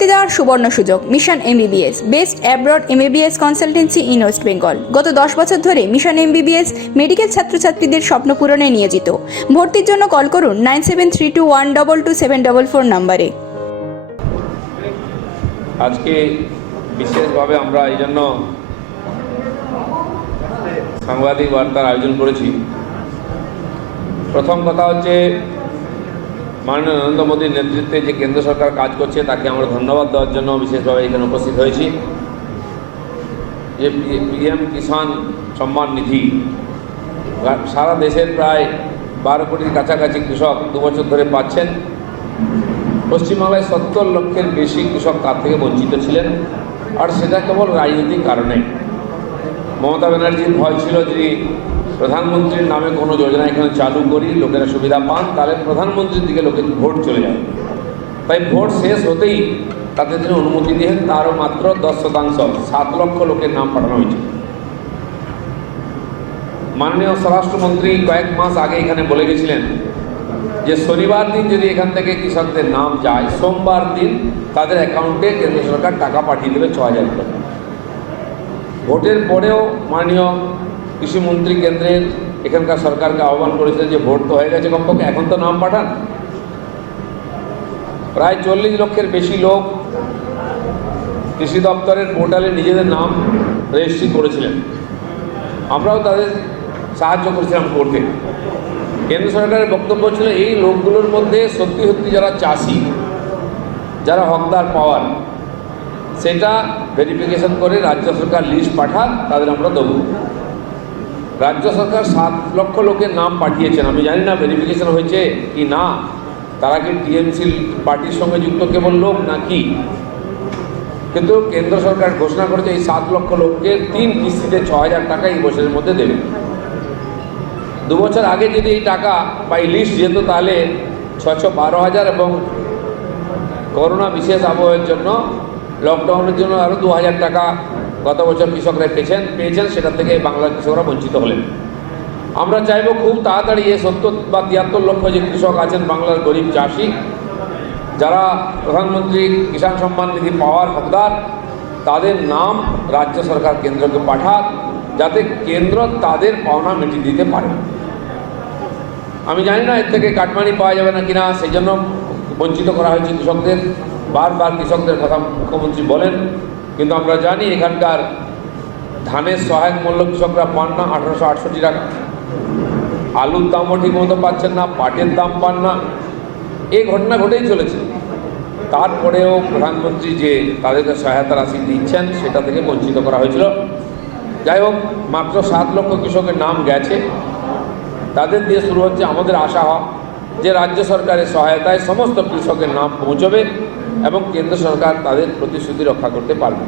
ভর্তি দেওয়ার সুবর্ণ সুযোগ। Mission MBBS, best abroad MBBS consultancy in West Bengal. গত 10 বছর ধরে মিশন এমবিবিএস মেডিকেল ছাত্রছাত্রীদের স্বপ্ন পূরণে নিয়োজিত। ভর্তির জন্য কল করুন 9732122744 নম্বরে। আজকে বিশেষভাবে আমরা এই জন্য সাংবাদিক বার্তার আয়োজন করেছি। প্রথম কথা হচ্ছে, মাননীয় নরেন্দ্র মোদীর নেতৃত্বে যে কেন্দ্র সরকার কাজ করছে তাকে আমরা ধন্যবাদ দেওয়ার জন্য বিশেষভাবে এখানে উপস্থিত হয়েছি। যে পিএম কিষাণ সম্মান নিধি সারা দেশের প্রায় 12 কোটির কাছাকাছি কৃষক 2 বছর ধরে পাচ্ছেন। পশ্চিমবাংলায় 70 লক্ষের বেশি কৃষক তার থেকে বঞ্চিত ছিলেন, আর সেটা কেবল রাজনৈতিক কারণে। মমতা ব্যানার্জির ভয় ছিল যদি প্রধানমন্ত্রীর নামে কোনো যোজনা এখানে চালু করি, লোকেরা সুবিধা পান, তাহলে প্রধানমন্ত্রীর দিকে লোকের ভোট চলে যাবে। তাই ভোট শেষ হতেই তাতে তিনি অনুমতি দিয়েছেন। তারও মাত্র 10%, 7 লক্ষ লোকের নাম পাঠানো হয়েছে। মাননীয় স্বরাষ্ট্রমন্ত্রী কয়েক মাস আগে এখানে বলে গেছিলেন যে শনিবার দিন যদি এখান থেকে কৃষকদের নাম যায়, সোমবার দিন তাদের অ্যাকাউন্টে কেন্দ্র সরকার টাকা পাঠিয়ে দেবে 6,000 টাকা। ভোটের পরেও মাননীয় কৃষিমন্ত্রী কেন্দ্রের এখানকার সরকারকে আহ্বান করেছিলেন যে ভোট তো হয়ে গেছে, কমপক্ষে এখন তো নাম পাঠান। প্রায় 40 লক্ষের বেশি লোক কৃষি দপ্তরের পোর্টালে নিজেদের নাম রেজিস্ট্রি করেছিলেন। আমরাও তাদের সাহায্য করেছিলাম করতে। কেন্দ্র সরকারের বক্তব্য ছিল এই লোকগুলোর মধ্যে সত্যি সত্যি যারা চাষি, যারা হকদার পাওয়ার, সেটা ভেরিফিকেশন করে রাজ্য সরকার লিস্ট পাঠান, তাদের আমরা দেবো। রাজ্য সরকার 7 লক্ষ লোকের নাম পাঠিয়েছেন। আমি জানি না ভেরিফিকেশন হয়েছে কি না, তারা কি টিএমসি পার্টির সঙ্গে যুক্ত কেবল লোক নাকি, কিন্তু কেন্দ্র সরকার ঘোষণা করেছে এই 7 লক্ষ লোককে 3 কিস্তিতে 6,000 টাকা এই বছরের মধ্যে দেবে। 2 বছর আগে যদি এই টাকা বা এই লিস্ট যেত তাহলে 612,000 এবং করোনা বিশেষ আবহের জন্য, লকডাউনের জন্য আরও 2,000 টাকা গত বছর কৃষকরা পেয়েছেন, সেটা থেকে বাংলার কৃষকরা বঞ্চিত হলেন। আমরা চাইব খুব তাড়াতাড়ি এই 70 বা 73 লক্ষ যে কৃষক আছেন বাংলার গরিব চাষি, যারা প্রধানমন্ত্রী কিষাণ সম্মান নিধি পাওয়ার হকদার, তাদের নাম রাজ্য সরকার কেন্দ্রকে পাঠাক, যাতে কেন্দ্র তাদের পাওনা মিটিয়ে দিতে পারে। আমি জানি না এর থেকে কাটমানি পাওয়া যাবে না কিনা, সেই জন্য বঞ্চিত করা হয়েছে কৃষকদের। বারবার কৃষকদের কথা মুখ্যমন্ত্রী বলেন, কিন্তু আমরা জানি এখানকার ধানের সহায়ক মূল্য কৃষকরা পান না 1868 টাকা, আলুর দামও ঠিক মতো পাচ্ছেন না, পাটের দাম পান না। এই ঘটনা ঘটেই চলেছে। তারপরেও প্রধানমন্ত্রী যে তাদেরকে সহায়তা রাশি দিচ্ছেন সেটা থেকে বঞ্চিত করা হয়েছিল। যাই হোক, মাত্র 7 লক্ষ কৃষকের নাম গেছে। তাদের দিয়ে শুরু হচ্ছে আমাদের আশা যে রাজ্য সরকারের সহায়তায় সমস্ত কৃষকের নাম পৌঁছবে এবং কেন্দ্র সরকার তাদের প্রতিশ্রুতি রক্ষা করতে পারবে।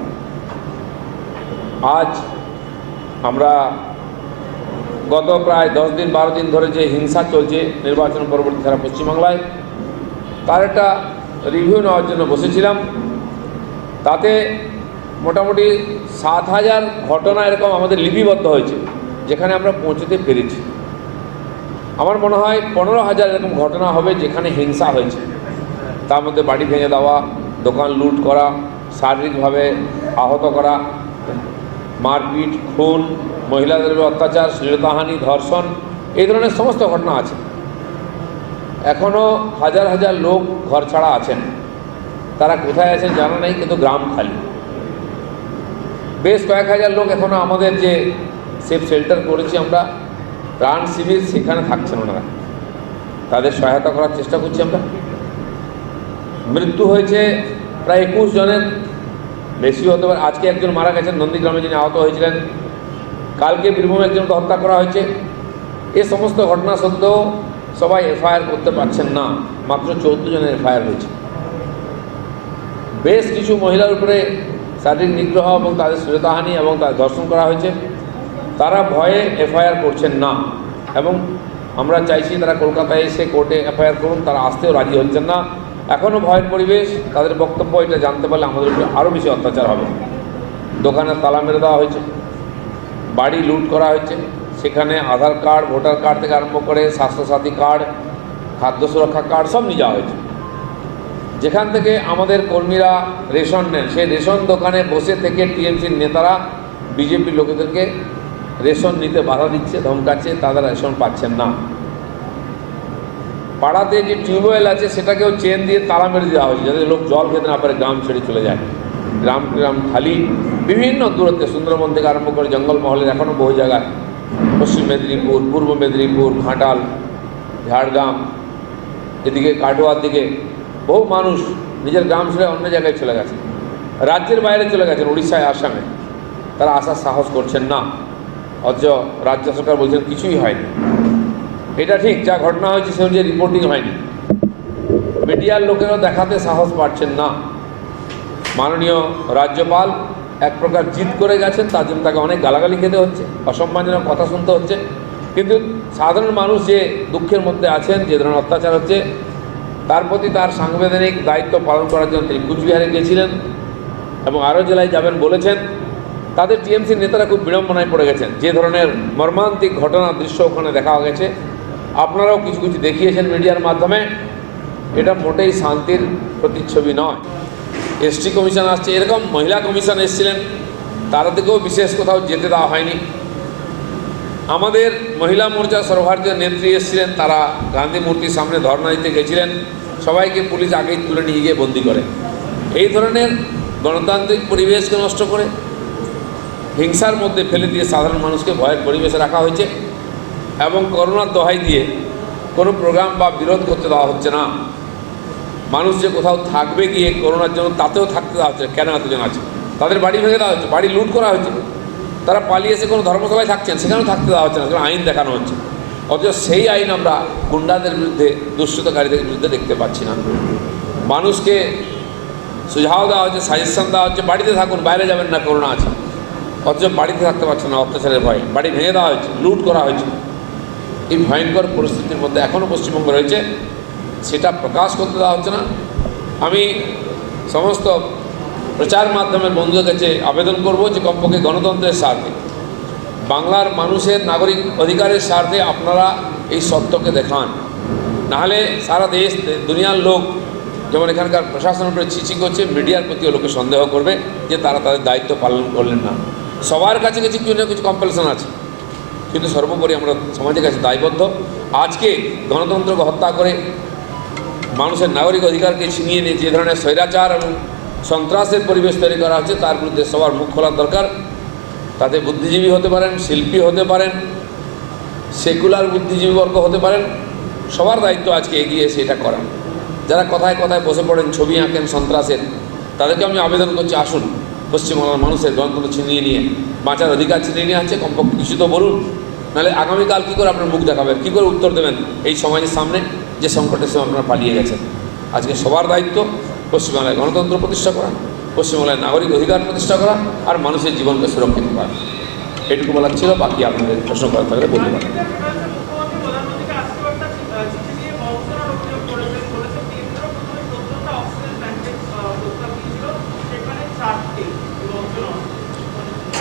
আজ আমরা গত প্রায় 10 দিন 12 দিন ধরে যে হিংসা চলছে নির্বাচন পরবর্তী সারা পশ্চিমবাংলায়, তার একটা রিভিউ নেওয়ার জন্য বসেছিলাম। তাতে মোটামুটি 7,000 ঘটনা এরকম আমাদের লিপিবদ্ধ হয়েছে, যেখানে আমরা পৌঁছতে পেরেছি। আমার মনে হয় 15,000 এরকম ঘটনা হবে যেখানে হিংসা হয়েছে। তার মধ্যে বাড়ি ভেঙে দেওয়া, দোকান লুট করা, শারীরিকভাবে আহত করা, মারপিট, খুন, মহিলাদের অত্যাচার, শ্লীলতাহানি, ধর্ষণ, এই ধরনের সমস্ত ঘটনা আছে। এখনও হাজার হাজার লোক ঘর ছাড়া আছেন। তারা কোথায় আছেন জানা নেই, কিন্তু গ্রাম খালি। বেশ কয়েক হাজার লোক এখনও আমাদের যে সেফ শেল্টার করেছি আমরা, ত্রাণ শিবির, সেখানে থাকছেন ওনারা। তাদের সহায়তা করার চেষ্টা করছি আমরা। মৃত্যু হয়েছে প্রায় 21 জনের, বেশি হতে পারে। আজকে একজন মারা গেছেন নন্দীগ্রামে, যিনি আহত হয়েছিলেন। কালকে বীরভূমে একজনকে হত্যা করা হয়েছে। এ সমস্ত ঘটনা সত্ত্বেও সবাই এফআইআর করতে পারছেন না। মাত্র 14 জনের এফআইআর হয়েছে। বেশ কিছু মহিলার উপরে শারীরিক নিগ্রহ এবং তাদের শ্লীলতাহানি এবং তাদের ধর্ষণ করা হয়েছে। তারা ভয়ে এফআইআর করছেন না এবং আমরা চাইছি তারা কলকাতায় এসে কোর্টে এফআইআর করুন। তারা আসতেও রাজি হচ্ছেন না। এখনও ভয়ের পরিবেশ। তাদের বক্তব্য, এটা জানতে পারলে আমাদের উপরে আরও বেশি অত্যাচার হবে। দোকানে তালা মেরে দেওয়া হয়েছে, বাড়ি লুট করা হয়েছে, সেখানে আধার কার্ড, ভোটার কার্ড থেকে আরম্ভ করে স্বাস্থ্যসাথী কার্ড, খাদ্য সুরক্ষা কার্ড সব নিয়ে যাওয়া হয়েছে। যেখান থেকে আমাদের কর্মীরা রেশন নেন, সেই রেশন দোকানে বসে থেকে টিএমসির নেতারা বিজেপির লোকেদেরকে রেশন নিতে বাধা দিচ্ছে, ধমকাচ্ছে, তারা রেশন পাচ্ছেন না। পাড়াতে যে টিউবওয়েল আছে সেটাকেও চেন দিয়ে তালা মেরে দেওয়া হয়েছে, যাতে লোক জল খেতে না পারে, গ্রাম ছেড়ে চলে যায়। গ্রাম গ্রাম খালি, বিভিন্ন দূরত্বে, সুন্দরবন থেকে আরম্ভ করে জঙ্গলমহলের এখনও বহু জায়গায়, পশ্চিম মেদিনীপুর, পূর্ব মেদিনীপুর, ঘাটাল, ঝাড়গ্রাম, এদিকে কাটোয়ার দিকে বহু মানুষ নিজের গ্রাম ছেড়ে অন্য জায়গায় চলে গেছে, রাজ্যের বাইরে চলে গেছেন, উড়িষ্যায়, আসামে। তারা আসার সাহস করছেন না, অথচ রাজ্য সরকার বলছেন কিছুই হয়নি। এটা ঠিক, যা ঘটনা হয়েছে সে অনুযায়ী রিপোর্টিং হয়নি। মিডিয়ার লোকেরাও দেখাতে সাহস পাচ্ছেন না। মাননীয় রাজ্যপাল এক প্রকার জিদ করে গেছেন, তার জন্য তাকে অনেক গালাগালি খেতে হচ্ছে, অসম্মানজনক কথা শুনতে হচ্ছে। কিন্তু সাধারণ মানুষ যে দুঃখের মধ্যে আছেন, যে ধরনের অত্যাচার হচ্ছে, তার প্রতি তার সাংবিধানিক দায়িত্ব পালন করার জন্য তিনি কুচবিহারে গিয়েছিলেন এবং আরও জেলায় যাবেন বলেছেন। তাদের টিএমসির নেতারা খুব বিড়ম্বনায় পড়ে গেছেন। যে ধরনের মর্মান্তিক ঘটনা দৃশ্য ওখানে দেখা গেছে, আপনারাও কিছু কিছু দেখিয়েছেন মিডিয়ার মাধ্যমে, এটা মোটেই শান্তির প্রতিচ্ছবি নয়। এসটি কমিশন আসছে, এরকম মহিলা কমিশন এসেছিলেন, তাদেরকেও বিশেষ কোথাও যেতে দেওয়া হয়নি। আমাদের মহিলা মোর্চা সর্বভারতীয় নেত্রী এসেছিলেন, তারা গান্ধী মূর্তির সামনে ধর্ণা দিতে গেছিলেন, সবাইকে পুলিশ আগেই তুলে নিয়ে গিয়ে বন্দি করে। এই ধরনের গণতান্ত্রিক পরিবেশকে নষ্ট করে হিংসার মধ্যে ফেলে দিয়ে সাধারণ মানুষকে ভয়ের পরিবেশে রাখা হয়েছে এবং করোনার দোহাই দিয়ে কোনো প্রোগ্রাম বা বিরোধ করতে দেওয়া হচ্ছে না। মানুষ যে কোথাও থাকবে গিয়ে করোনার জন্য, তাতেও থাকতে দেওয়া হচ্ছে। কেন এতজন আছে? তাদের বাড়ি ভেঙে দেওয়া হচ্ছে, বাড়ি লুট করা হয়েছে, তারা পালিয়ে এসে কোনো ধর্মসভায় থাকছেন, সেখানেও থাকতে দেওয়া হচ্ছে না, সেখানে আইন দেখানো হচ্ছে। অথচ সেই আইন আমরা গুন্ডাদের বিরুদ্ধে, দুষ্কৃতকারীদের বিরুদ্ধে দেখতে পাচ্ছি না। মানুষকে সুঝাও দেওয়া হচ্ছে, সাজেশন দেওয়া হচ্ছে, বাড়িতে থাকুন, বাইরে যাবেন না, করোনা আছে। অথচ বাড়িতে থাকতে পারছে না, অত্যাচারের ভয়ে বাড়ি ভেঙে দেওয়া হয়েছে, লুট করা হয়েছে। এই ভয়ঙ্কর পরিস্থিতির মধ্যে এখনও পশ্চিমবঙ্গ রয়েছে, সেটা প্রকাশ করতে দেওয়া হচ্ছে না। আমি সমস্ত প্রচার মাধ্যমের বন্ধুদের কাছে আবেদন করব যে কমপক্ষে গণতন্ত্রের স্বার্থে, বাংলার মানুষের নাগরিক অধিকারের স্বার্থে আপনারা এই সত্যকে দেখান। নাহলে সারা দেশ দুনিয়ার লোক যেমন এখানকার প্রশাসনের উপরে ছিচি করছে, মিডিয়ার প্রতিও লোকে সন্দেহ করবে যে তারা তাদের দায়িত্ব পালন করলেন না। সবার কাছে কিছু না কিছু কম্পালশন আছে, কিন্তু সর্বোপরি আমরা সমাজের কাছে দায়বদ্ধ। আজকে গণতন্ত্রকে হত্যা করে মানুষের নাগরিক অধিকারকে ছিনিয়ে নিয়ে যে ধরনের স্বৈরাচার এবং সন্ত্রাসের পরিবেশ তৈরি করা হচ্ছে, তার বিরুদ্ধে সবার মুখ খোলার দরকার। তাতে বুদ্ধিজীবী হতে পারেন, শিল্পী হতে পারেন, সেকুলার বুদ্ধিজীবীবর্গ হতে পারেন, সবার দায়িত্ব আজকে এগিয়ে এসে এটা করা। যারা কথায় কথায় বসে পড়েন, ছবি আঁকেন সন্ত্রাসের, তাদেরকে আমি আবেদন করছি, আসুন পশ্চিমবাংলার মানুষের গণতন্ত্র ছিনিয়ে নিয়ে, বাঁচার অধিকার ছিনিয়ে নিয়ে আছে, কমপক্ষে কিছু তো বলুন। নাহলে আগামীকাল কী করে আপনার মুখ দেখাবেন, কী করে উত্তর দেবেন এই সমাজের সামনে যে সংকটের সময় আপনারা পালিয়ে গেছেন? আজকে সবার দায়িত্ব পশ্চিমবাংলায় গণতন্ত্র প্রতিষ্ঠা করা, পশ্চিমবাংলায় নাগরিক অধিকার প্রতিষ্ঠা করা আর মানুষের জীবনকে সুরক্ষিত করা। এটুকু বলার ছিল, বাকি আপনাদের প্রশ্ন করা থাকলে বলতে পারেন।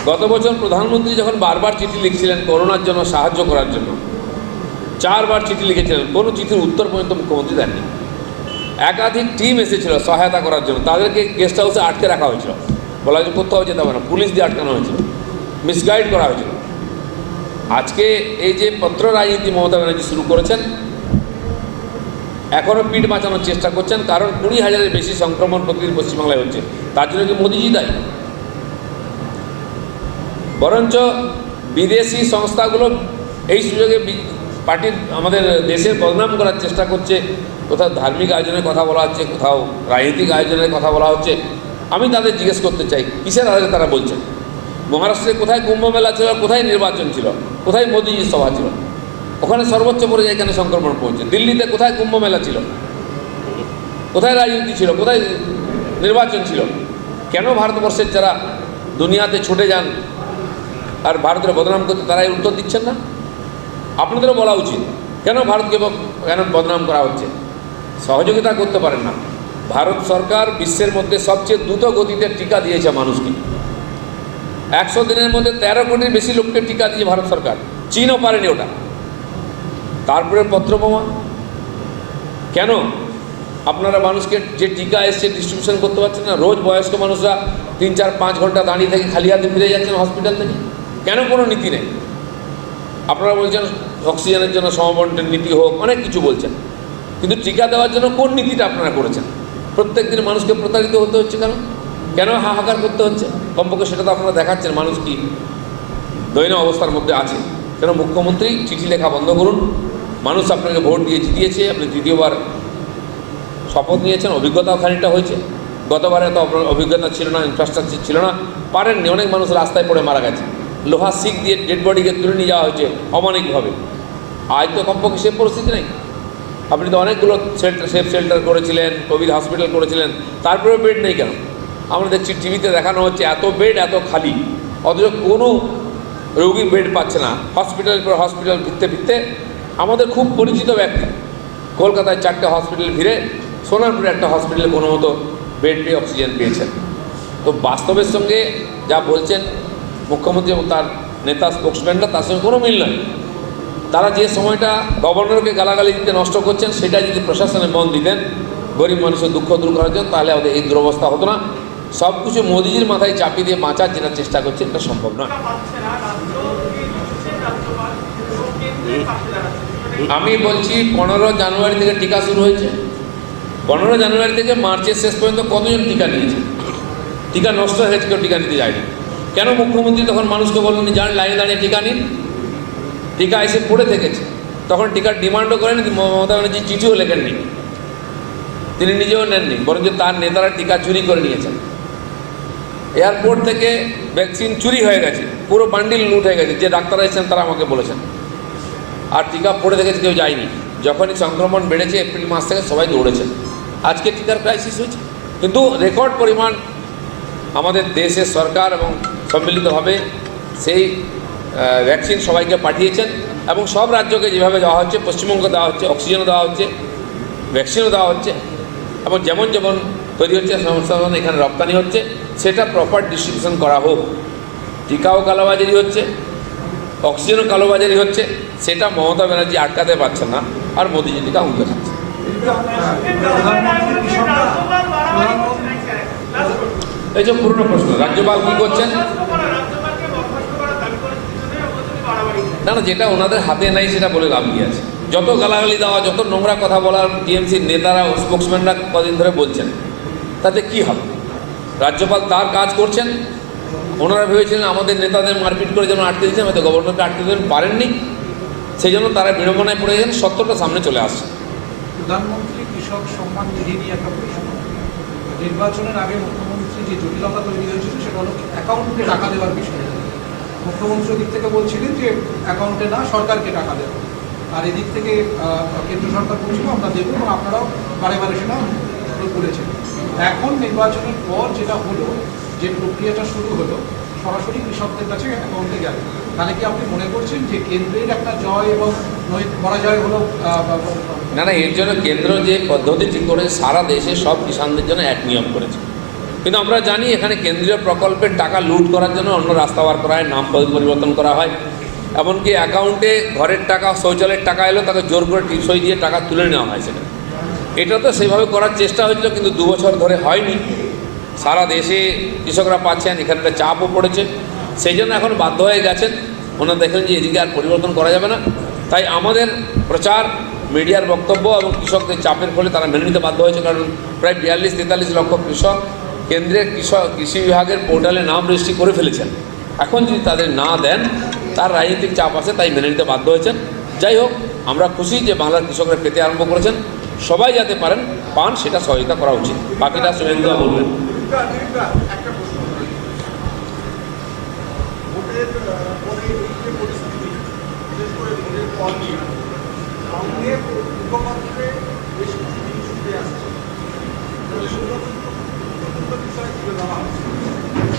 গত বছর প্রধানমন্ত্রী যখন বারবার চিঠি লিখছিলেন করোনার জন্য সাহায্য করার জন্য, 4 বার চিঠি লিখেছিলেন, কোনো চিঠির উত্তর পর্যন্ত মুখ্যমন্ত্রী দেননি। একাধিক টিম এসেছিল সহায়তা করার জন্য, তাদেরকে গেস্ট হাউসে আটকে রাখা হয়েছিল, বলা হয়েছে কোথাও যেতে হবে না, পুলিশ দিয়ে আটকানো হয়েছিল, মিসগাইড করা হয়েছিল। আজকে এই যে পত্র রাজনীতি মমতা ব্যানার্জি শুরু করেছেন, এখনও পিঠ বাঁচানোর চেষ্টা করছেন, কারণ 20,000-এর বেশি সংক্রমণ প্রতিদিন পশ্চিমবাংলায় হচ্ছে। তার জন্য কি মোদিজি দায়ী? বরঞ্চ বিদেশি সংস্থাগুলো এই সুযোগে পার্টির, আমাদের দেশের বদনাম করার চেষ্টা করছে। কোথাও ধার্মিক আয়োজনের কথা বলা হচ্ছে, কোথাও রাজনৈতিক আয়োজনের কথা বলা হচ্ছে। আমি তাদের জিজ্ঞেস করতে চাই, কিসের আধারে তারা বলছেন? মহারাষ্ট্রে কোথায় কুম্ভ মেলা ছিল, কোথায় নির্বাচন ছিল, কোথায় মোদিজির সভা ছিল? ওখানে সর্বোচ্চ পর্যায়ে এখানে সংক্রমণ পৌঁছে। দিল্লিতে কোথায় কুম্ভ মেলা ছিল, কোথায় রাজনীতি ছিল, কোথায় নির্বাচন ছিল? কেন ভারতবর্ষের যারা দুনিয়াতে ছুটে যান আর ভারতের বদনাম করতে, তারাই উত্তর দিচ্ছেন না? আপনাদেরও বলা উচিত, কেন ভারতকে কেন বদনাম করা হচ্ছে? সহযোগিতা করতে পারেন না। ভারত সরকার বিশ্বের মধ্যে সবচেয়ে দ্রুত গতিতে টিকা দিয়েছে মানুষকে। 100 দিনের মধ্যে 13 কোটির বেশি লোককে টিকা দিয়েছে ভারত সরকার। চীনও পারেনি ওটা। তারপরে পত্রবোমা কেন? আপনারা মানুষকে যে টিকা এসছে ডিস্ট্রিবিউশন করতে পারছেন না। রোজ বয়স্ক মানুষরা 3-4-5 ঘন্টা দাঁড়িয়ে থেকে খালি হাতে ফিরে যাচ্ছেন হসপিটাল থেকে। কেন কোনো নীতি নেই? আপনারা বলছেন অক্সিজেনের জন্য সমবন্টন নীতি হোক, অনেক কিছু বলছেন, কিন্তু টিকা দেওয়ার জন্য কোন নীতিটা আপনারা করেছেন? প্রত্যেক দিন মানুষকে প্রতারিত হতে হচ্ছে কেন? কেন হাহাকার করতে হচ্ছে? কমপক্ষে সেটা তো আপনারা দেখাচ্ছেন মানুষ কি দৈন্য অবস্থার মধ্যে আছে। কেন মুখ্যমন্ত্রী চিঠি লেখা বন্ধ করুন। মানুষ আপনাকে ভোট দিয়ে জিতিয়েছে, আপনি দ্বিতীয়বার শপথ নিয়েছেন, অভিজ্ঞতাও খানিকটা হয়েছে। গতবারে তো আপনার অভিজ্ঞতা ছিল না, ইনফ্রাস্ট্রাকচার ছিল না, পারেননি, অনেক মানুষ রাস্তায় পড়ে মারা গেছে, লোহা শিক দিয়ে ডেড বডিকে তুলে নিয়ে যাওয়া হয়েছে অমানিকভাবে। আজ তো কমপক্ষে সে পরিস্থিতি নেই। আপনি তো অনেকগুলো সেফ শেল্টার করেছিলেন, কোভিড হসপিটাল করেছিলেন, তারপরেও বেড নেই কেন? আমরা দেখছি টিভিতে দেখানো হচ্ছে এত বেড এত খালি, অথচ কোনো রোগী বেড পাচ্ছে না। হসপিটালের পর হসপিটাল ভিত্তে ভিত্তে আমাদের খুব পরিচিত ব্যক্তি কলকাতায় 4টে হসপিটাল ঘিরে সোনারপুরে একটা হসপিটালে কোনো মতো বেড পেয়ে অক্সিজেন পেয়েছেন। তো বাস্তবের সঙ্গে যা বলছেন মুখ্যমন্ত্রী এবং তার নেতা স্পোক্সম্যানরা, তার সঙ্গে কোনো মিল নয়। তারা যে সময়টা গভর্নরকে গালাগালি দিতে নষ্ট করছেন, সেটা যদি প্রশাসনে মন দিতেন গরিব মানুষের দুঃখ দূর করার জন্য, তাহলে আমাদের এই দুরবস্থা হতো না। সব কিছু মোদিজির মাথায় চাপিয়ে দিয়ে বাঁচার যেটা চেষ্টা করছে, এটা সম্ভব নয়। আমি বলছি 15 জানুয়ারি থেকে টিকা শুরু হয়েছে। 15 জানুয়ারি থেকে মার্চের শেষ পর্যন্ত কতজন টিকা নিয়েছে? টিকা নষ্ট হয়ে গেছে, কেউ টিকা নিতে যায়নি। কেন মুখ্যমন্ত্রী তখন মানুষকে বলেননি যান লাইনে দাঁড়িয়ে টিকা নিন? টিকা এসে পড়ে থেকেছে। তখন টিকার ডিমান্ডও করেনি, মমতা ব্যানার্জি চিঠিও লেখেননি, তিনি নিজেও নেননি, বরঞ্চ তার নেতারা টিকা চুরি করে নিয়েছেন। এয়ারপোর্ট থেকে ভ্যাকসিন চুরি হয়ে গেছে, পুরো বান্ডিল লুট হয়ে গেছে, যে ডাক্তাররা এসেছেন তারা আমাকে বলেছেন। আর টিকা পড়ে থেকেছে, কেউ যায়নি। যখনই সংক্রমণ বেড়েছে এপ্রিল মাস থেকে সবাই দৌড়েছেন। আজকে টিকার ক্রাইসিস হয়েছে, কিন্তু রেকর্ড পরিমাণ আমাদের দেশের সরকার এবং সম্মিলিতভাবে সেই ভ্যাকসিন সবাইকে পাঠিয়েছেন। এবং সব রাজ্যকে যেভাবে দেওয়া হচ্ছে, পশ্চিমবঙ্গে দেওয়া হচ্ছে, অক্সিজেনও দেওয়া হচ্ছে, ভ্যাকসিনও দেওয়া হচ্ছে, এবং যেমন যেমন তৈরি হচ্ছে সংস্থান এখানে রপ্তানি হচ্ছে, সেটা প্রপার ডিস্ট্রিবিউশন করা হোক। টিকাও কালোবাজারি হচ্ছে, অক্সিজেনও কালোবাজারি হচ্ছে, সেটা মমতা ব্যানার্জি আটকাতে পারছেন না, আর মোদিজি টিকা উঠে যাচ্ছে। এই যে পুরনো প্রশ্ন, রাজ্যপাল কী করছেন? না না, যেটা ওনাদের হাতে নাই সেটা বলে লাভ কি আছে? যত গালাগালি দেওয়া, যত নোংরা কথা বলার টিএমসির নেতারা ও স্পোক্সম্যানরা কদিন ধরে বলছেন, তাতে কি হবে? রাজ্যপাল তার কাজ করছেন। ওনারা ভেবেছিলেন আমাদের নেতাদের মারপিট করে যেন আটকে দিচ্ছেন, হয়তো গভর্নরকে আটকে দিতে পারেননি, সেই জন্য তারা বিড়ম্বনায় পড়ে গেছেন। সত্যটা সামনে চলে আসছে। প্রধানমন্ত্রী কৃষক সম্মান নিধি নিয়ে একটা প্রশ্ন। নির্বাচনের আগে মুখ্যমন্ত্রী যে জটিলতা তৈরি হয়েছিল সেটা হলো অ্যাকাউন্টে টাকা দেওয়ার বিষয়ে। মুখ্যমন্ত্রীর দিক থেকে বলছিলেন যে অ্যাকাউন্টে না, সরকারকে টাকা দেবে। আর এদিক থেকে কেন্দ্র সরকার বলছিল আমরা দেবো, এবং আপনারাও বারে বারে সেটা বলেছেন। এখন নির্বাচনের পর যেটা হলো, যে প্রক্রিয়াটা শুরু হলো, সরাসরি কৃষকদের কাছে অ্যাকাউন্টে গেল, তাহলে কি আপনি মনে করছেন যে কেন্দ্রের একটা জয় এবং পরাজয় হলো? না না, এর জন্য কেন্দ্র যে পদ্ধতি ঠিক করে সারা দেশে সব কিষানদের জন্য এক নিয়ম করেছে। কিন্তু আমরা জানি এখানে কেন্দ্রীয় প্রকল্পের টাকা লুট করার জন্য অন্য রাস্তা বার করা হয়, নাম পরিবর্তন করা হয়, এমনকি অ্যাকাউন্টে ঘরের টাকা, শৌচালয়ের টাকা এলো তাকে জোর করে টিপসই দিয়ে টাকা তুলে নেওয়া হয় সেটা। এটা তো সেইভাবে করার চেষ্টা হয়েছিল, কিন্তু 2 বছর ধরে হয়নি। সারা দেশে কৃষকরা পাচ্ছেন, এখানে একটা চাপও পড়েছে, সেই জন্য এখন বাধ্য হয়ে গেছেন। ওনারা দেখলেন যে এদিকে আর পরিবর্তন করা যাবে না, তাই আমাদের প্রচার, মিডিয়ার বক্তব্য এবং কৃষকদের চাপের ফলে তারা মেনে নিতে বাধ্য হয়েছে। কারণ প্রায় 42-43 লক্ষ কৃষক কেন্দ্রের কৃষি বিভাগের পোর্টালে নাম রেজিস্ট্রি করে ফেলেছেন। এখন যদি তাদের না দেন, তার রাজনৈতিক চাপ আছে, তাই মেনে নিতে বাধ্য হয়েছেন। যাই হোক, আমরা খুশি যে বাংলার কৃষকরা পেতে আরম্ভ করেছেন। সবাই যাতে পান সেটা সহযোগিতা করা উচিত। বাকিটা শুভেন্দুদা বলবেন।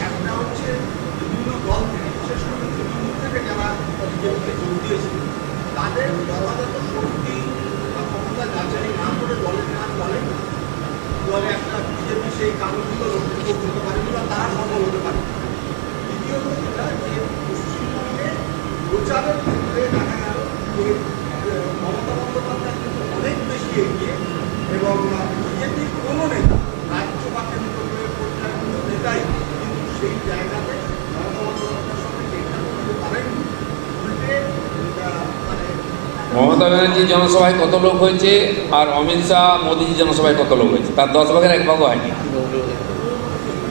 একটা হচ্ছে বিভিন্ন দল থেকে, বিশেষ করে তৃণমূল থেকে যারা যোগ দিয়েছে, তাদের যথাযথ শক্তি বা ক্ষমতা যাচাই না করে দলের কাজ বলে, দলে একটা বিজেপি সেই কারণগুলো করতে পারে বা তারা সফল হতে পারে। দ্বিতীয়ত যেটা, যে পশ্চিমবঙ্গে প্রচারের ক্ষেত্রে দেখা গেল যে মমতা বন্দ্যোপাধ্যায় সেই জায়গাতে মমতা বন্দ্যোপাধ্যায়ের সঙ্গে দেখা করতে পারেননি, উল্টে মানে মমতা ব্যানার্জির জনসভায় কত লোক হয়েছে আর অমিত শাহ মোদীজির জনসভায় কত লোক হয়েছে, তার 10 ভাগের 1 ভাগও হয়নি।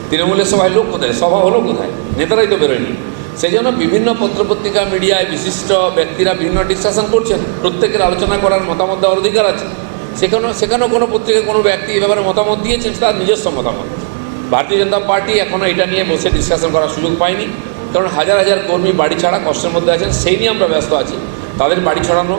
তৃণমূলের সভায় লোক কোথায়, সভা হলো কোথায়, নেতারাই তো বেরোয়নি। সেই জন্য বিভিন্ন পত্রপত্রিকা মিডিয়ায় বিশিষ্ট ব্যক্তিরা বিভিন্ন ডিসকাশন করছেন, প্রত্যেকের আলোচনা করার মতামত দেওয়ার অধিকার আছে। সেখানেও কোনো পত্রিকায় কোনো ব্যক্তি এ ব্যাপারে মতামত দিয়েছেন, তার নিজস্ব মতামত। ভারতীয় জনতা পার্টি এখনও এটা নিয়ে বসে ডিসকাশন করার সুযোগ পায়নি, কারণ হাজার হাজার কর্মী বাড়ি ছাড়া কষ্টের মধ্যে আছেন, সেই নিয়ে আমরা ব্যস্ত আছি। তাদের বাড়ি ছড়ানো,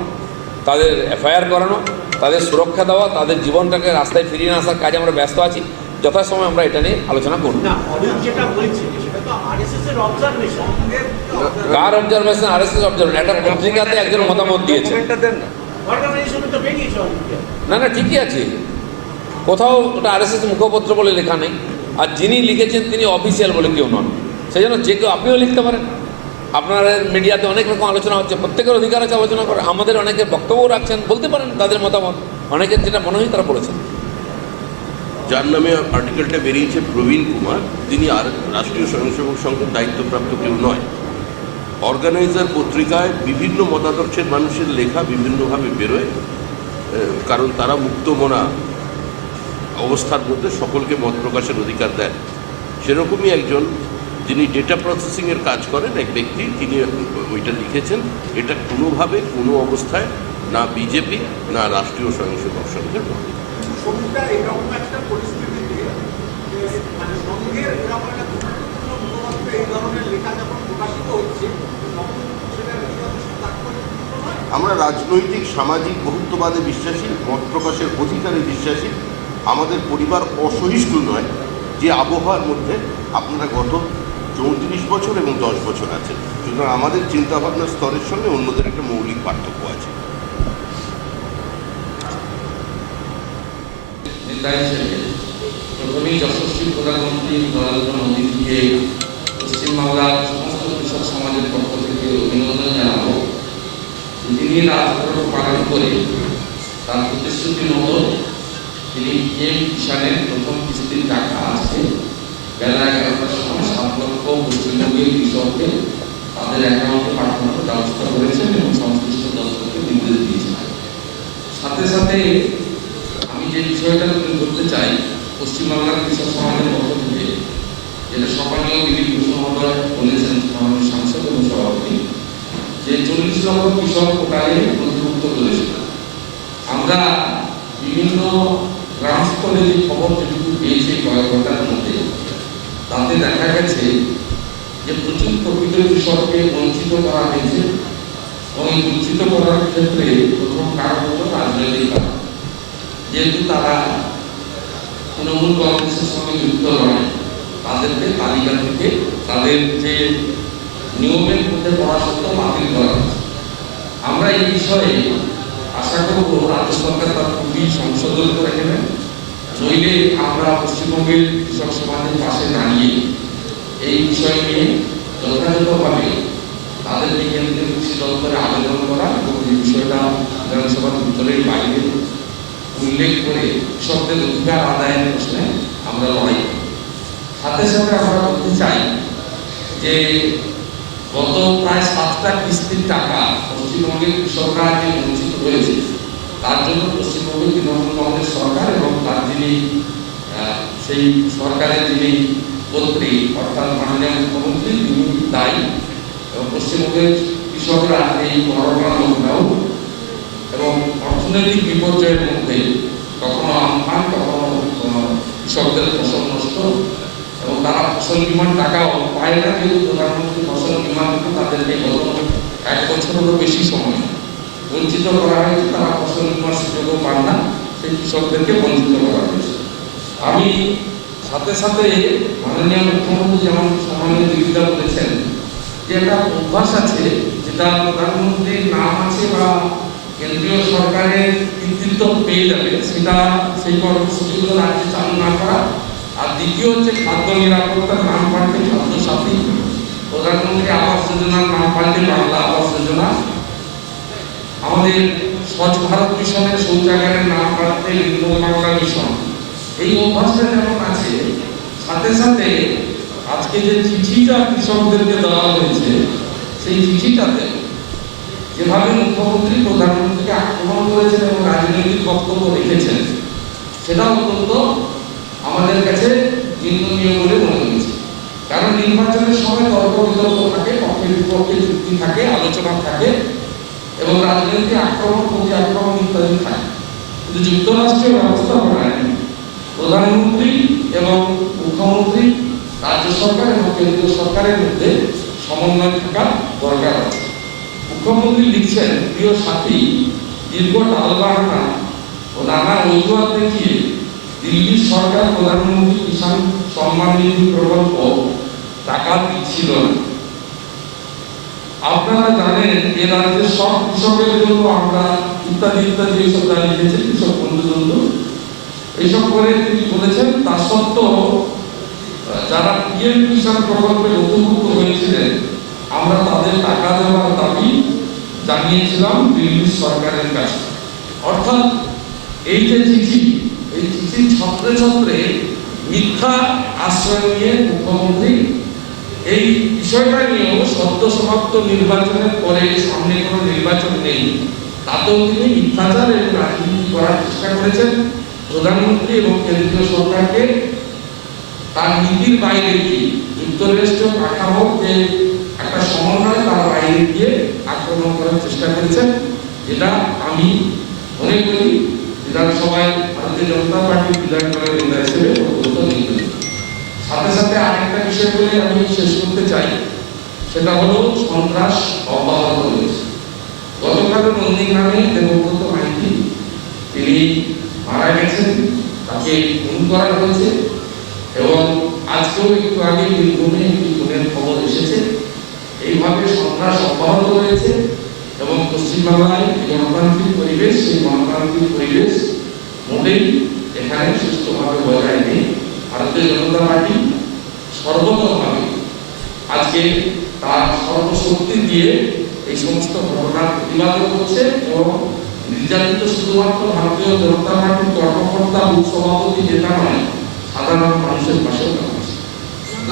তাদের এফআইআর করানো, তাদের সুরক্ষা দেওয়া, তাদের জীবনটাকে রাস্তায় ফিরিয়ে নিয়ে আসার কাজে আমরা ব্যস্ত আছি। যথাসময় আমরা এটা নিয়ে আলোচনা করব। না, অরূপ যেটা বলছে সেটা তো আরএসএস এর অবজারভেশন। কার অবজারভেশন? RSS observation. একটা পত্রিকাতে একজন মতামত দিয়েছে, অর্গানাইজেশনে তো বেরিয়েছে অনেকে। না ঠিকই আছে, কোথাও ওটা আরএসএস মুখপত্র বলে লেখা নেই, আর যিনি লিখেছেন তিনি অফিসিয়াল বলে কেউ নন। সেই জন্য যে কেউ, আপনিও লিখতে পারেন। আপনার মিডিয়াতে অনেক রকম আলোচনা হচ্ছে, প্রত্যেকের অধিকার আছে আলোচনা করে। আমাদের অনেকে বক্তব্য রাখছেন, বলতে পারেন তাদের মতামত, অনেকের যেটা মনে হয় তারা বলেছেন। যার নামে আর্টিকেলটা বেরিয়েছে প্রবীণ কুমার, তিনি আর রাষ্ট্রীয় স্বয়ংসেবক সংঘের দায়িত্বপ্রাপ্ত কেউ নয়। অর্গানাইজার পত্রিকায় বিভিন্ন মতাদর্শের মানুষের লেখা বিভিন্নভাবে বেরোয়, কারণ তারা মুক্তমনা অবস্থার মধ্যে সকলকে মত প্রকাশের অধিকার দেন। সেরকমই একজন যিনি ডেটা প্রসেসিংয়ের কাজ করেন, এক ব্যক্তি, তিনি ওইটা লিখেছেন। এটা কোনোভাবে কোনো অবস্থায় না বিজেপি না রাষ্ট্রীয় স্বয়ংসেবক সংঘের মত। ছবিটা এরকম একটা পরিস্থিতিতে মানে সংঘের এরকম একটা গুরুত্বপূর্ণ মুখপাত্র এই ধরনের লেখা যখন প্রকাশিত হচ্ছে, তখন সেটা যথেষ্ট তাৎপর্যপূর্ণ নয়। আমরা রাজনৈতিক সামাজিক বহুত্ববাদে বিশ্বাসী, মত প্রকাশের অধিকারে বিশ্বাসী। আমাদের পরিবার অসহিষ্ণু নয় যে আবহাওয়ার মধ্যে আপনারা গত 34 বছর এবং 10 বছর আছেন। সুতরাং আমাদের চিন্তাভাবনার স্তরের সঙ্গে অন্যদের একটা মৌলিক পার্থক্য আছে। নেতা হিসেবে প্রথমেই যশস্বী প্রধানমন্ত্রী নরেন্দ্র মোদীজিকে পশ্চিমবাংলার সমস্ত কৃষক সমাজের পক্ষ থেকে অভিনন্দন জানাবো। তিনি রাজপথ পালন করে তার প্রতিশ্রুতি মতো তিনি পিএম কিষানের প্রথম কিস্তির টাকা আছে বেলা 11টার সময় 7 লক্ষ পশ্চিমবঙ্গের কৃষককে তাদের অ্যাকাউন্টে পাঠানোর ব্যবস্থা করেছেন এবং সংশ্লিষ্ট দপ্তরকে নির্দেশ দিয়েছেন। সাথে সাথে আমি যে বিষয়টা তুলে ধরতে চাই, পশ্চিমবাংলার কৃষক সমাজের পক্ষ থেকে, যেটা সকালেও দিলীপ ঘোষ মহোদয় বলেছেন, মাননীয় সাংসদ এবং সভাপতি, যে 40 লক্ষ কৃষক কোটায় নথিভুক্ত করেছে। আমরা বিভিন্ন গ্রাম স্তরে যে খবর যেটুকু পেয়েছি কয়েক ঘন্টার মধ্যে, তাতে দেখা গেছে যে প্রচুর প্রকৃত কৃষককে বঞ্চিত করা হয়েছে এবং এই বঞ্চিত করার ক্ষেত্রে প্রথম কারণ হল রাজনৈতিক কারণ। যেহেতু তারা তৃণমূল কংগ্রেসের সঙ্গে যুক্ত নয়, তাদেরকে তালিকা থেকে তাদের যে নিয়মের মধ্যে পড়া সত্ত্বেও বাতিল করা হয়েছে। আমরা এই বিষয়ে আশা করব রাজ্য সরকার তার খুবই সংশোধন করে নেবেন, নইলে আমরা পশ্চিমবঙ্গের কৃষক সমাজের পাশে দাঁড়িয়ে এই বিষয় নিয়ে যথাযথভাবে তাদেরকে কেন্দ্রীয় কৃষি দপ্তরে আবেদন করা এবং এই বিষয়টা বিধানসভার ভিতরের বাইরে উল্লেখ করে কৃষকদের অধিকার আদায়ের প্রশ্নে আমরা লড়াই করি। সাথে সাথে আমরা বলতে চাই যে গত প্রায় 7টা কিস্তির টাকা পশ্চিমবঙ্গের কৃষকরা যে বঞ্চিত হয়েছে, তার জন্য পশ্চিমবঙ্গের তৃণমূল কংগ্রেস সরকার এবং তার যিনি সেই সরকারের যিনি মন্ত্রী অর্থাৎ মাননীয় মুখ্যমন্ত্রী, তিনি দায়ী। এবং পশ্চিমবঙ্গের কৃষকরা এই করোনা লকডাউন এবং অর্থনৈতিক বিপর্যয়ের মধ্যে কখনো আমফান, কখনো কৃষকদের ফসল নষ্ট, এবং তারা ফসল বিমার টাকাও পায় না, যেহেতু প্রধানমন্ত্রী ফসল বিমা থেকে তাদেরকে গত 1 বছরেরও বেশি সময় বঞ্চিত করা হয়েছে। তারা ফসল বিমার সুযোগও পান না, সেই কৃষকদেরকে বঞ্চিত করা হয়েছে। আমি সাথে সাথে মাননীয় মুখ্যমন্ত্রী যেমন সম্মানীয় দিদিদা বলেছেন যে একটা অভ্যাস আছে, যেটা প্রধানমন্ত্রীর নাম আছে বা কেন্দ্রীয় সরকারের কৃতিত্ব পেয়ে যাবে, সেটা সেই কর্মসূচিগুলো রাজ্যে চালু না করা। আর দ্বিতীয় হচ্ছে খাদ্য নিরাপত্তার নাম পাল্টে খাদ্য সাথী, প্রধানমন্ত্রী আবাস যোজনার নাম পাল্টে বাংলা আবাস যোজনা, আমাদের স্বচ্ছ ভারত মিশনের শৌচাগারের নাম পাল্টে নির্মল বাংলা মিশন। এই অভ্যাসটা যেমন আছে, সাথে সাথে আজকে যে চিঠিটা কৃষকদেরকে দেওয়া হয়েছে সেই চিঠিটাতে যেভাবে মুখ্যমন্ত্রী প্রধানমন্ত্রীকে আক্রমণ করেছেন এবং রাজনৈতিক বক্তব্য রেখেছেন সেটা অত্যন্ত আমাদের কাছে নিন্দনীয় বলে মনে হয়েছে। কারণ নির্বাচনের সময় তর্ক বিতর্ক থাকে, পক্ষে বিপক্ষে যুক্তি থাকে, আলোচনা থাকে এবং রাজনৈতিক আক্রমণ প্রতি আক্রমণ ইত্যাদি থাকে। কিন্তু যুক্তরাষ্ট্রীয় ব্যবস্থাপনায় প্রধানমন্ত্রী এবং মুখ্যমন্ত্রী, রাজ্য সরকার এবং কেন্দ্রীয় সরকারের মধ্যে সমন্বয় থাকা দরকার আছে। মুখ্যমন্ত্রী লিখছেন, প্রিয় সাথী, দীর্ঘ টালবাহানা ও নানা অজুহাত দেখিয়ে দিল্লির সরকার প্রধানমন্ত্রী কিষাণ সম্মান নিধি প্রকল্প টাকা দিচ্ছিল না। আপনারা জানেন এ রাজ্যের সব কৃষকের জন্য আমরা ইত্যাদি ইত্যাদি এইসব যা লিখেছে কৃষক বন্ধু এইসব করে তিনি বলেছেন, তা সত্ত্বেও যারা পিএম কিষাণ প্রকল্পে নথিভুক্ত হয়েছিলেন আমরা তাদের টাকা দেওয়ার দাবি জানিয়েছিলাম দিল্লির সরকারের কাছে। অর্থাৎ এই যে চিঠি, এই চিঠির ছত্রে ছত্রে মিথ্যা আশ্রয় নিয়ে মুখ্যমন্ত্রী এই বিষয়টা নিয়েও সদ্য সমাপ্ত নির্বাচনের পরে সামনে কোনো নির্বাচন নেই তাতেও তিনি মিথ্যাচার এবং রাজনীতি করার চেষ্টা করেছেন। প্রধানমন্ত্রী এবং কেন্দ্রীয় সরকারকে তার নীতির বাইরে গিয়ে যুক্তরাষ্ট্রীয় কাঠামোর যে একটা সমন্বয় তার বাইরে গিয়ে আক্রমণ করার চেষ্টা করেছেন, যেটা আমি মনে করি বিধানসভায় ভারতীয় জনতা পার্টির বিধায়ক দলের নেতা হিসেবে অত্যন্ত নিন্দনীয়। সাথে সাথে আরেকটা বিষয় বলে আমি শেষ করতে চাই, সেটা হলো সন্ত্রাস অব্যাহত রয়েছে। গতকাল নন্দীগ্রামে দেবব্রত মাইতি তিনি মারা গেছেন, তাকে খুন করা হয়েছে এবং আজকেও একটু আগে বীরভূমে একটি খুনের খবর এসেছে। এইভাবে সন্ত্রাস অব্যাহত রয়েছে এবং পশ্চিমবাংলায় গণতান্ত্রিক পরিবেশ, সেই গণতান্ত্রিক পরিবেশ মোটেই এখানে সুষ্ঠুভাবে বজায় নেই। ভারতীয় জনতা পার্টি সর্বতভাবে আজকে তার সর্বশক্তি দিয়ে এই সমস্ত ঘটনার প্রতিবাদ করছে এবং নির্যাতিত শুধুমাত্র ভারতীয় জনতা পার্টির কর্মকর্তা বুথ সভাপতি নেতা নয়, সাধারণ মানুষের পাশেও দাঁড়াচ্ছে।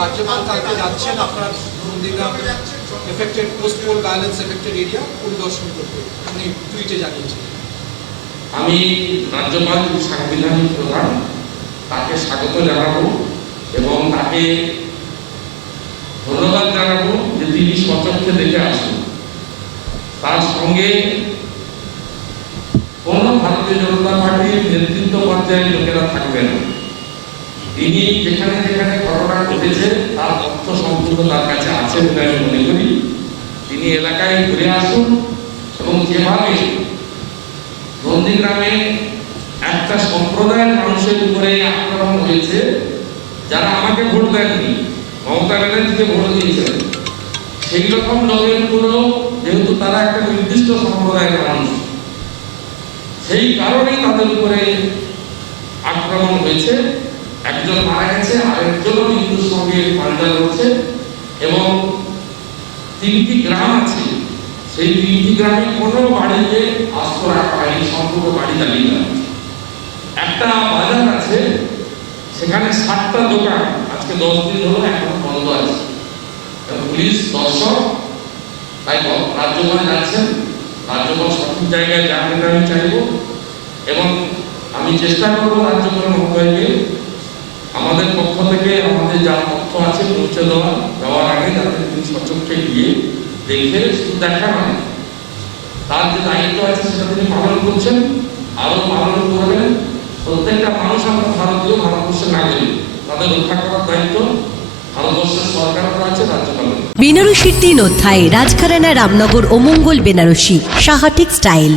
রাজ্যপাল কালকে যাচ্ছেন আপনার Nandigram affected post pole violence affected area পরিদর্শন করতে, আপনি টুইটে জানিয়েছেন। আমি রাজ্যপাল সাংবিধানিক প্রধান, তাকে স্বাগত জানাবো এবং তাকে ধন্যবাদ জানাবো যে তিনি সচক্ষে দেখে আসুন। তার সঙ্গে কোন ভারতীয় জনতা পার্টির নেতৃত্ব পর্যায়ের লোকেরা থাকবে না। তিনি যেখানে যেখানে ঘটনা ঘটেছে তার তথ্য সম্পূর্ণ তার কাছে আছে বলে আমি মনে করি। তিনি এলাকায় ঘুরে আসুন এবং যেভাবে নন্দীগ্রামে একটা সম্প্রদায়ের মানুষের উপরে আক্রমণ হয়েছে, যারা আমাকে ভোট দেননি, মমতা ব্যানার্জিকে ভোট দিয়েছেন, সেই রকম লোকের উপরেও যেহেতু তারা একটা নির্দিষ্ট সম্প্রদায়ের মানুষ, সেই কারণেই তাদের উপরে আক্রমণ হয়েছে। একজন মারা গেছে, আরেকজনও মৃত্যুর সঙ্গে পাল্টা লড়ছে এবং 3টি গ্রাম আছে, সেই 3টি গ্রামে কোনো বাড়িতে আশ্রয় রাখা হয়নি, সম্পূর্ণ বাড়ি জ্বালিয়ে দেওয়া। একটা বাজার আছে, সেখানে 7টা দোকান আজকে 10 দিন হলো এখন বন্ধ আছে। পুলিশ দর্শক তাই রাজ্যপাল যাচ্ছেন, রাজ্যপাল সঠিক জায়গায় যাবেন আমি চাইব এবং আমি চেষ্টা করবো রাজ্যপাল মহোদয়কে আমাদের পক্ষ থেকে আমাদের যা তথ্য আছে পৌঁছে দেওয়ার আগে যাতে তিনি সচক্ষে গিয়ে দেখে শুধু দেখা নয়, তার যে দায়িত্ব আছে সেটা তিনি পালন করছেন, আরো পালন করবেন। প্রত্যেকটা মানুষ আমরা ভারতীয়, ভারতবর্ষের নাগরিক, তাদের রক্ষা করার দায়িত্ব ভারতবর্ষের সরকারের আছে, রাজ্যপালের। বেনারসির 3 অধ্যায়, রাজঘরানা, রামনগর ও মঙ্গল বেনারসি, সাহা টেক্সটাইল।